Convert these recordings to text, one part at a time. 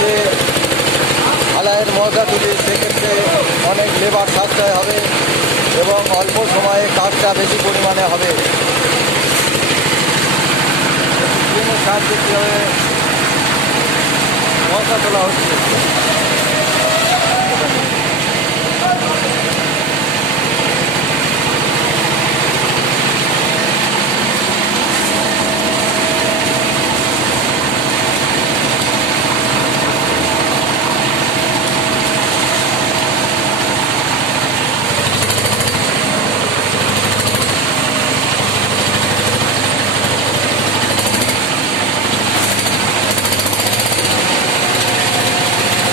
যে ঢালাইয়ের মশলা তুলি, সেক্ষেত্রে অনেক লেবার সাশ্রয় হবে এবং অল্প সময়ে কাজটা বেশি পরিমাণে হবে। ক্রেনের সাহায্যে কীভাবে মশলা তোলা হচ্ছে।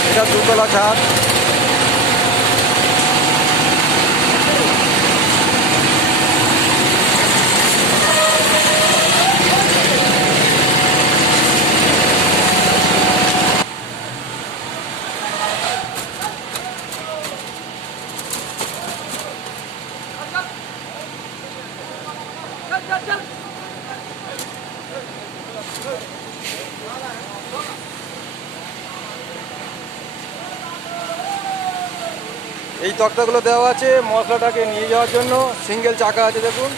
এটা দুতলা ছাদ। এই তক্তাগুলো দেওয়া আছে মশলাটাকে নিয়ে যাওয়ার জন্য, সিঙ্গেল চাকা আছে দেখুন।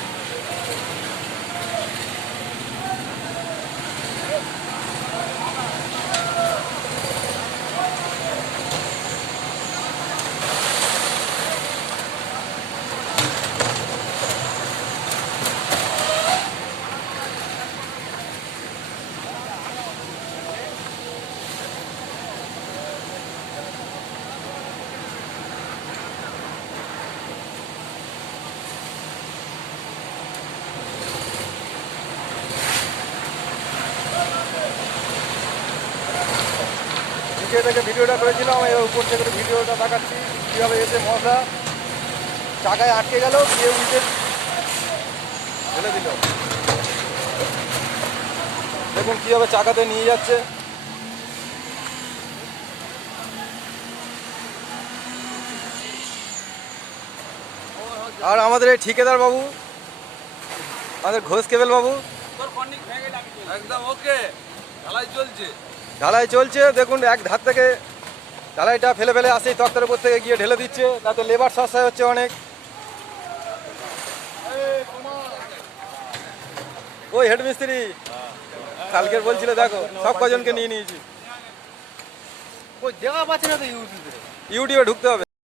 নিচে থেকে ভিডিওটা করেছিলাম, এই উপর থেকে ভিডিওটা দেখাচ্ছি কীভাবে এসে মশলা চাকায় আটকে গেল, গিয়ে উল্টে ফেলে দিল। দেখুন কীভাবে চাকাতে নিয়ে যাচ্ছে। আর আমাদের এই ঠিকাদার বাবু, আমাদের ঘোষ কেবল বাবু, একদম ওকে, ঢালাই চলছে। ঢালাই চলছে। দেখুন এক ধার থেকে ঢালাইটা ফেলে ফেলে আসে তক্তার উপর থেকে গিয়ে ঢেলে দিচ্ছে, তাতে লেবার সাশ্রয় হচ্ছে অনেক। ওই হেড মিস্ত্রি কালকের বলছিল, দেখো সব কজনকে নিয়ে নিয়েছি। ওই জায়গা পাচ্ছে না তো ইউটিউবে ঢুকতে হবে।